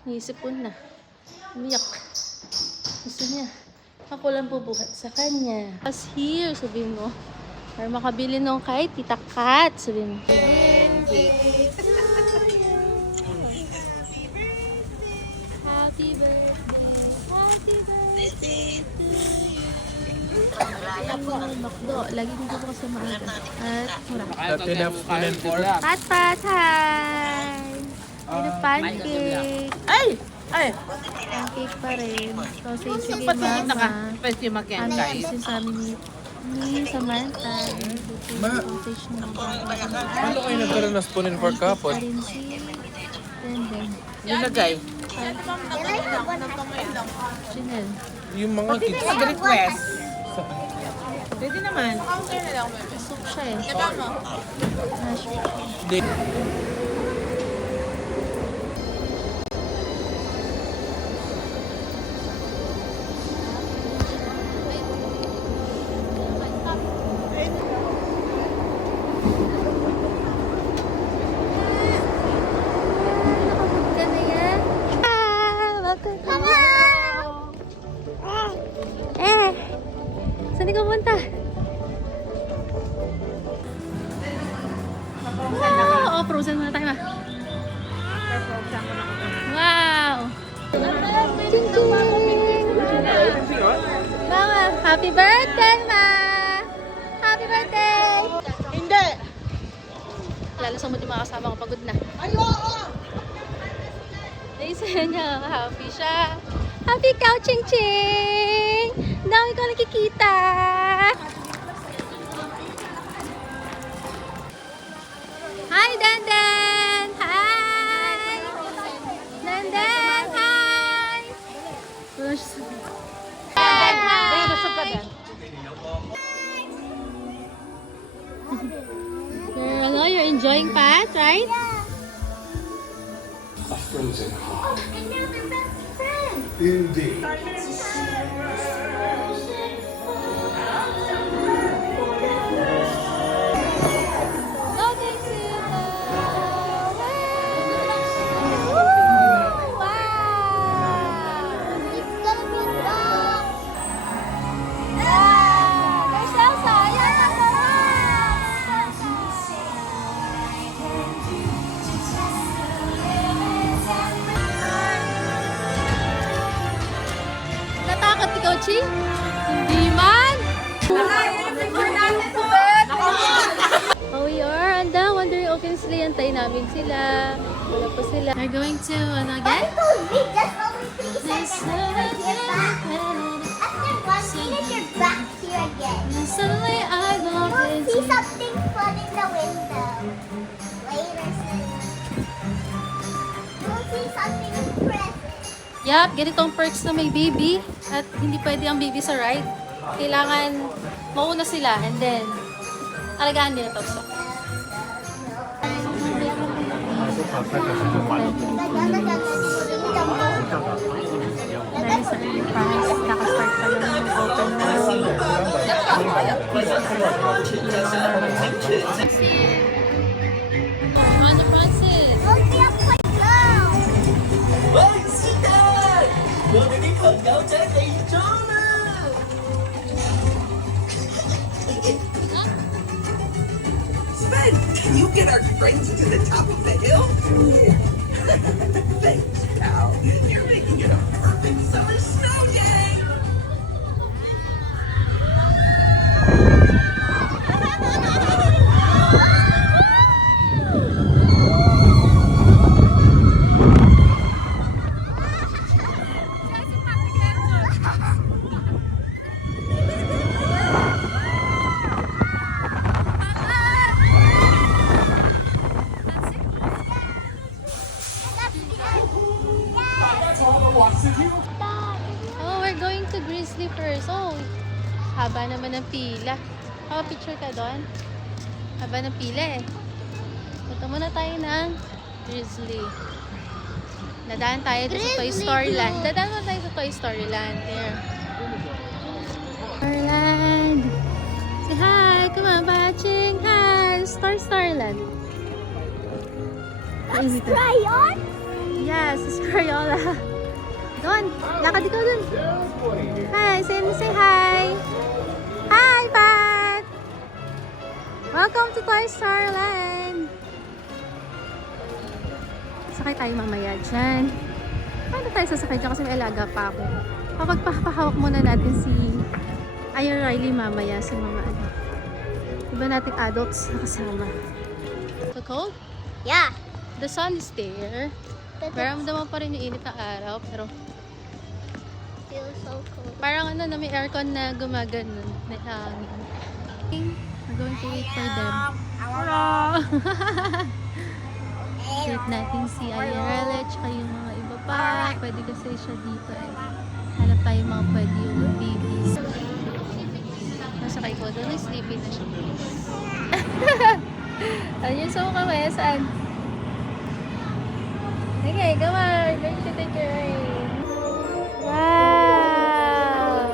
Naisipon na. Umiyak. Gusto niya. Ako lang bubuhat sa kanya. As here, sabihin mo. Para makabili nung kay Tita Kat, sabihin mo. Happy birthday, happy birthday to you. Ako ang makdo. Lagi dito po kasi maaga. At mura. Pat pat, hi! May pancake. Ay! Ay! Pancake pa rin. So, sige Patingin na ka. mama. Pwede mag-end Ano guys. kasi sa amin ni Samantha. Sausage na Paano kayo nagkaroon ng spoon and fork kapon? rin si Denden. Nilagay. Chanel. Yung mga Pwede kids. na mag-request. Pwede naman. Soup siya eh. Mash Hindi. ka na yan? Welcome to saan ka punta? Wow! Oh, frozen muna tayo ma. Wow! Ching ching! Mama, happy birthday ma! Happy birthday! Hindi! Lalasang mo di mga kasama ko, pagod na. Ay, oo! Naisa niya, happy siya. Happy cow, Ching Ching! Dami ko nakikita! Hi, Dandan! Hi! Dandan! Hi! Ay, busog ka din. You're enjoying Pat, right? A frozen heart. Indeed. Natakot ikaw, Chi? Hindi man! Oh, we are on the Wonder Open Sleigh. Antayin namin sila. Wala pa sila. We're going to, ano again? Suddenly I love it. See something fun in the window. Later, you'll see something impressive. Yup, ganitong perks na may baby. At hindi pwede ang baby sa ride. Kailangan mauna sila and then alagaan nila to. So, dahil sa early promise, nakastart pa lang yung open na. Ano, Francis? Look, we have quite low. 喂，是的，我哋啲朋友仔嚟咗啦。Sven, can you get our friends to the top of the hill? Thanks, pal. You're making it a perfect summer snow day. Oh, we're going to Grizzly first. Oh, haba naman ng pila. Oh, picture ka doon. Haba ng pila eh. Punta muna tayo ng Grizzly. Dadaan tayo dito sa Toy Story Land. Dadaan muna tayo sa Toy Story Land. There. Starland. Say hi. Come on, Baching. Hi. Starland. That's crayon? Yeah, Si Cariola. Doon. Lakad ikaw doon. Hi. Say hi. Hi, Pat. Welcome to Toy Star Land. Sakay tayo mamaya dyan. Paano tayo sasakay dyan kasi may alaga pa ako. Papagpapahawak muna natin si Aya Riley mamaya, si Mama ano. Iba nating adults na kasama. So cold? Yeah. The sun is there. Maramdaman pa rin yung init ng araw, pero Feels so cold. parang ano na may aircon na gumaganon. May hangin. We're going to wait for them. Hello! Wait natin si Aya Riley tsaka yung mga iba pa. Pwede kasi siya dito eh. Hanap tayo mga pwede yung babies. Nasakay ko doon, sleepy na siya. Ayun, so kami, saan? Okay, come on. We're going to take a ride. Wow!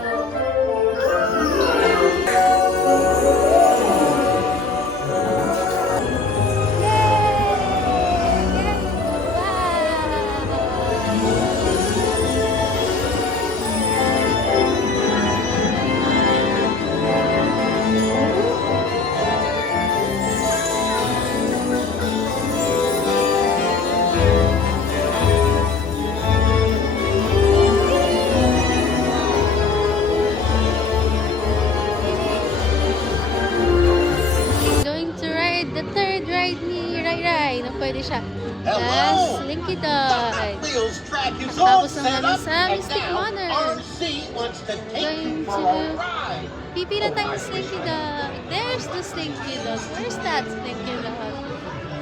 Going to ride the third ride ni Rai Rai. Na pwede siya. Hello! Slinky The Dog. Hot Wheels track is all Tapos set naman up, sa and Mystic now Manor. RC wants to take Going you for to a ride. Pipila tayo ng Slinky Dog. There's the Slinky Dog. Where's that Slinky Dog?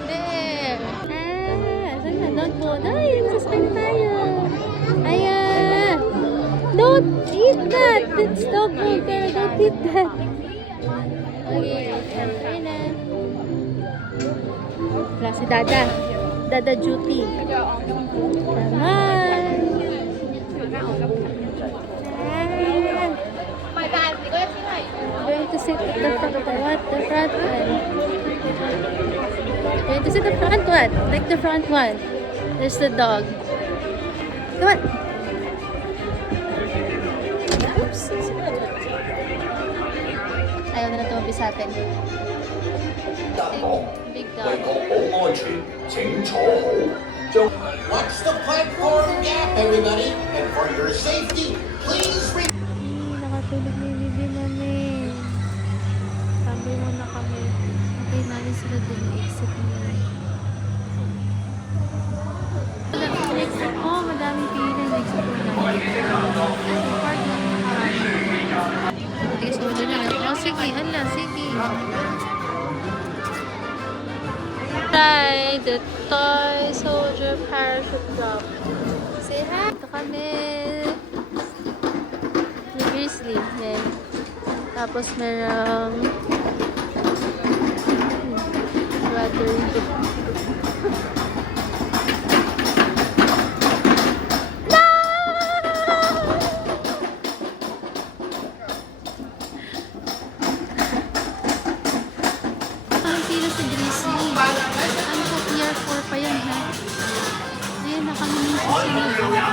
There. Saan na? Don't go. Ay, nasasakay na tayo. Ayan. Don't eat that. That's dog food. Pero don't eat that. Okay. Try na. Wala si Dada. Dada duty. Come on. Going to sit at the front one. The front one. Going to sit the front one. Like the front one. There's the dog. Come on. Oops. Ayaw na tumabi sa atin. Big dog. Watch the platform gap, everybody. And for your safety, please Nakatulog na yung bibi namin. Sabi muna kami. Antay namin sila dun yung exit nila. Oh, madaming pila yung exit nila. Park lang nakarami. Okay, so dun na. Oh, sige. Hala, sige. Try the toy soldier parachute drop. Say hi. Ito kami. Yung grizzly. Yan. Tapos merong water. Ang pila sa grizzly. Ano po, tier 4 pa yan ha. Ayan, nakaminis sa sila.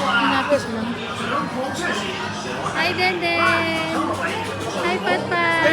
Hinapos lang. Hi, Denden! Hi, Patpat!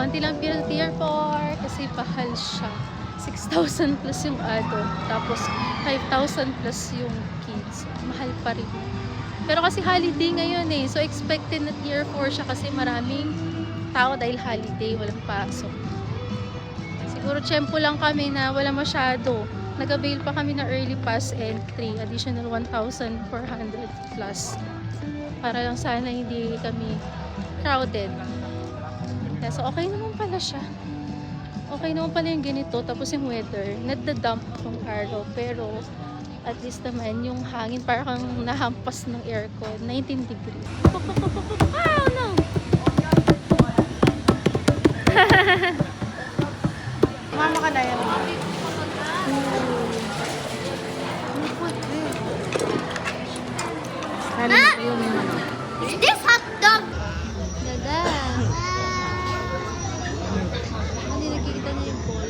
Konti lang tier 4 kasi pahal siya. 6,000 plus yung adult. Tapos 5,000 plus yung kids. Mahal pa rin. Pero kasi holiday ngayon eh. So expected na tier 4 siya kasi maraming tao dahil holiday, walang pasok. Siguro tiyempo lang kami na wala masyado. Nag-avail pa kami na early pass entry, additional 1,400 plus. Para lang sana hindi kami crowded. Yeah, so okay naman pala siya. Okay naman pala yung ganito. Tapos yung weather, nadadump yung araw. Pero at least naman yung hangin parang kang nahampas ng aircon. 19 degrees. Oh no! Mama ka na yan. Is this hot dog? Ganda! Hindi nakikita niya yung ball.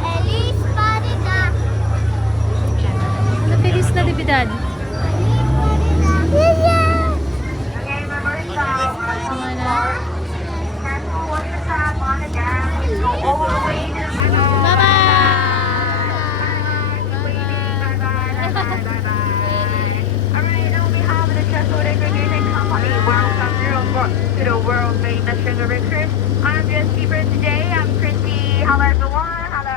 Elise Parida. Napilis na dibidan. Sama na. To the world famous Sugar Richard. I'm just keeper today. I'm Christy. Hello everyone. Hello.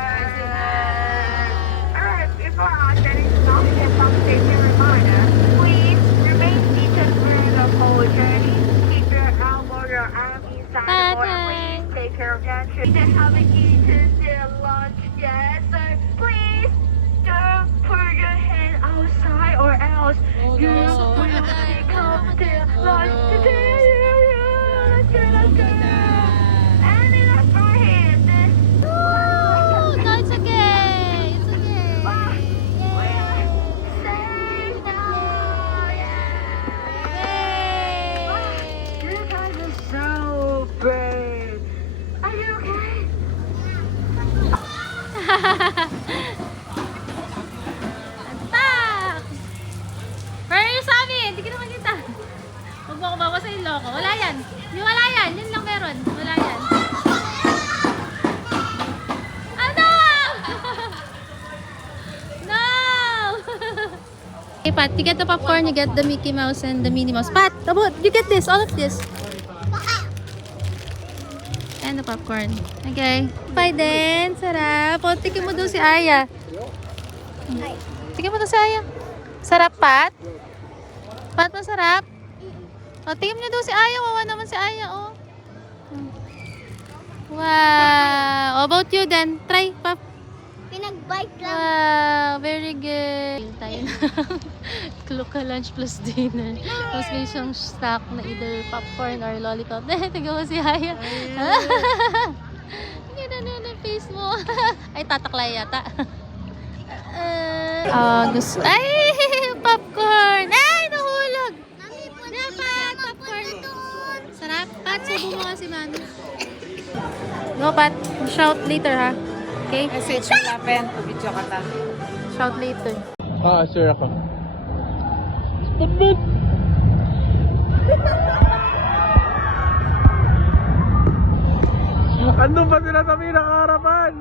Alright, before I getting started, a conversation reminder. Please remain seated through the whole journey. Keep your elbow, your arm inside the water. Please take care of that. We don't have a key to the lunch yet, so please don't put your hand outside or else you will come to lunch today. Let's go. And then that's right here. This. Oh, no, it's okay. It's okay. We're safe now. Yeah. You guys are so brave. Are you okay? Attack! Where are you, Sammy? Hindi ka naman kita. Huwag mo ako bawa sa iloko. Wala yan. Hindi, wala yan. Yun lang meron. Wala yan. Ano? No! Hey, Pat, you get the popcorn, you get the Mickey Mouse and the Minnie Mouse. Pat, abot, you get this, all of this. And the popcorn. Okay. Bye then. Sarap. O, tikin mo daw si Aya. Tikin mo daw si Aya. Sarap, Pat? Pat, masarap? O, tingin niyo daw si Aya. Wawa naman si Aya, oh. Wow. How about you then? Try, Pap. Pinag-bite lang. Wow. Very good. Tayo na. Kluka lunch plus dinner. Tapos may siyang snack na either popcorn or lollipop. Tingnan mo si Aya. Tingnan na yung face mo. Ay, tataklay yata. Gusto. Ay! Popcorn! Ay! Nahulog! Dapat! Popcorn! Sarap! Pat, subo mo nga si Mami. Go, Pat. Shout later, ha? Okay? Message mo lapin. Video ka ta. Shout later. Sure ako. Spudbud! Andun pa sila sa pinakaharapan?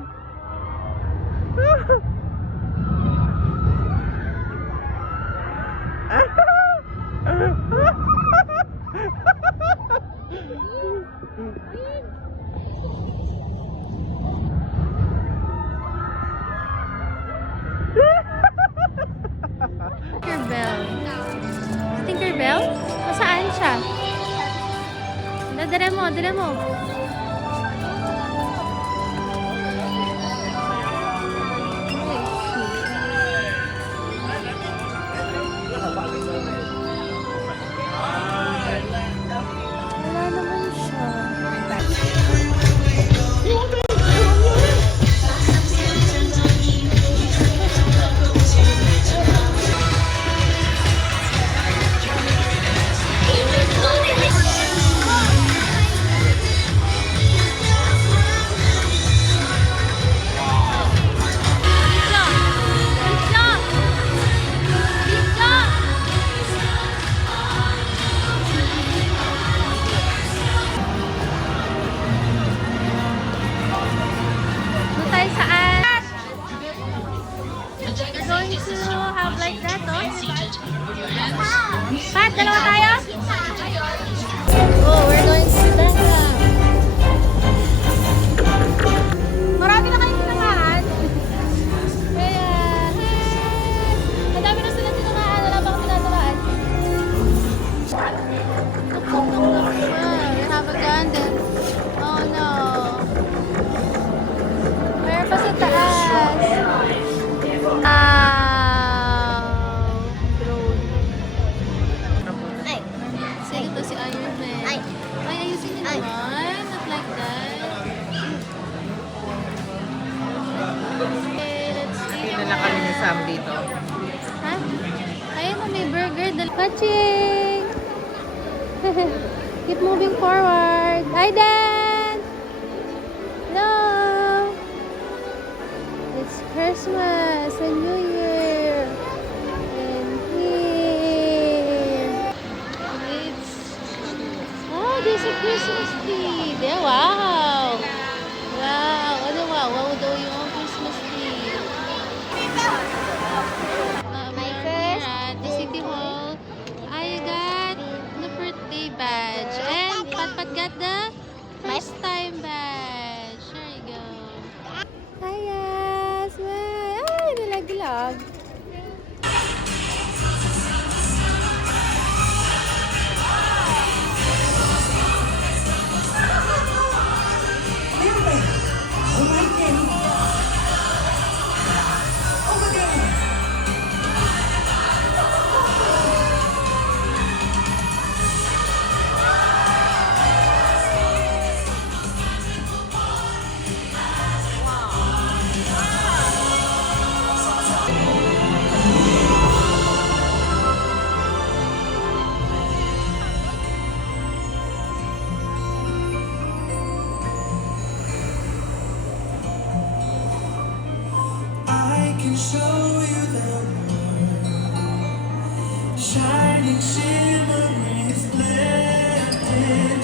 Tinkerbell. Tinkerbell? Saan siya? Dala mo, dala mo. Wala naman siya. we're going to have like that, oh. Pat, dalawa tayo? Oh, we're going to stand up. Marami na kayong tinamaan. Kaya, madami na sila tinamaan. Wala pa kami tinamaan. We have a gun then. Oh no. Meron pa sa taas. Drone. Ay. Sige to si Iron Man. Ay. Ay, ayusin niyo naman. Not like that. Okay, let's see. Hindi na kami ni Sam dito. Ha? Ayun na, may burger. Watching! Keep moving forward. Aiden! No! It's Christmas and New Year. And here. It's... Oh, there's a Christmas tree. Yeah, wow! Wow! Ano wow? Wow daw yung Christmas tree. We are here at the City Hall. I got the birthday badge. And Pat got the first time badge. There you go. Hi, smile. Ay, nalaglag. I can show you the world, shining, shimmering, splendid.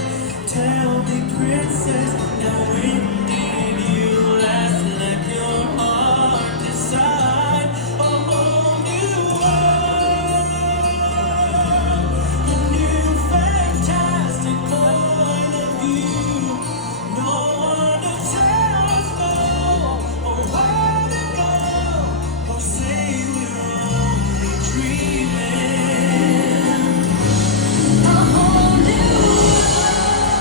Tell me, princess, now when did you last let your heart decide? A whole new world, a new fantastic point of view. No one to tell us no, or where to go, or say we're only dreaming. A whole new world,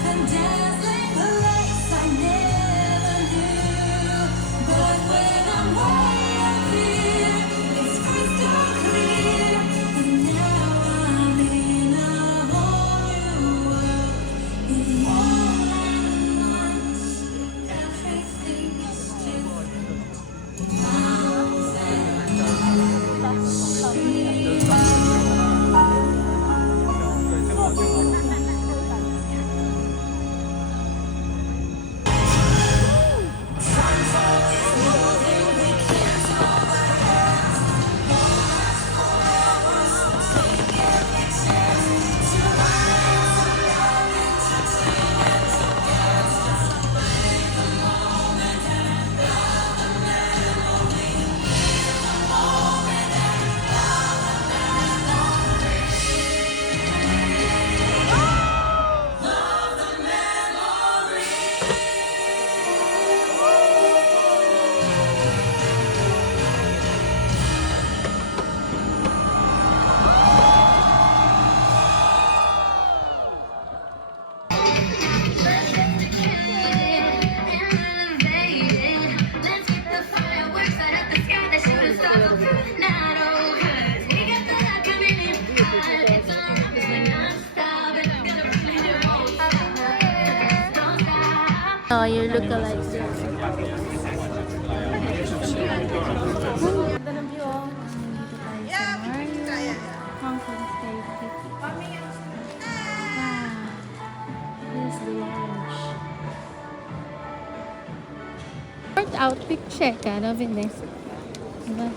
a dazzling place I never knew. But when I'm way up here, it's crystal clear. And now I'm in a whole new world. It's all at once, everything is different. Mountains Oh, you look alike. Ganda ng view, oh. Dito tayo sa Hong Kong State. This is the lounge. Outfit check, ano, Vanessa? Diba?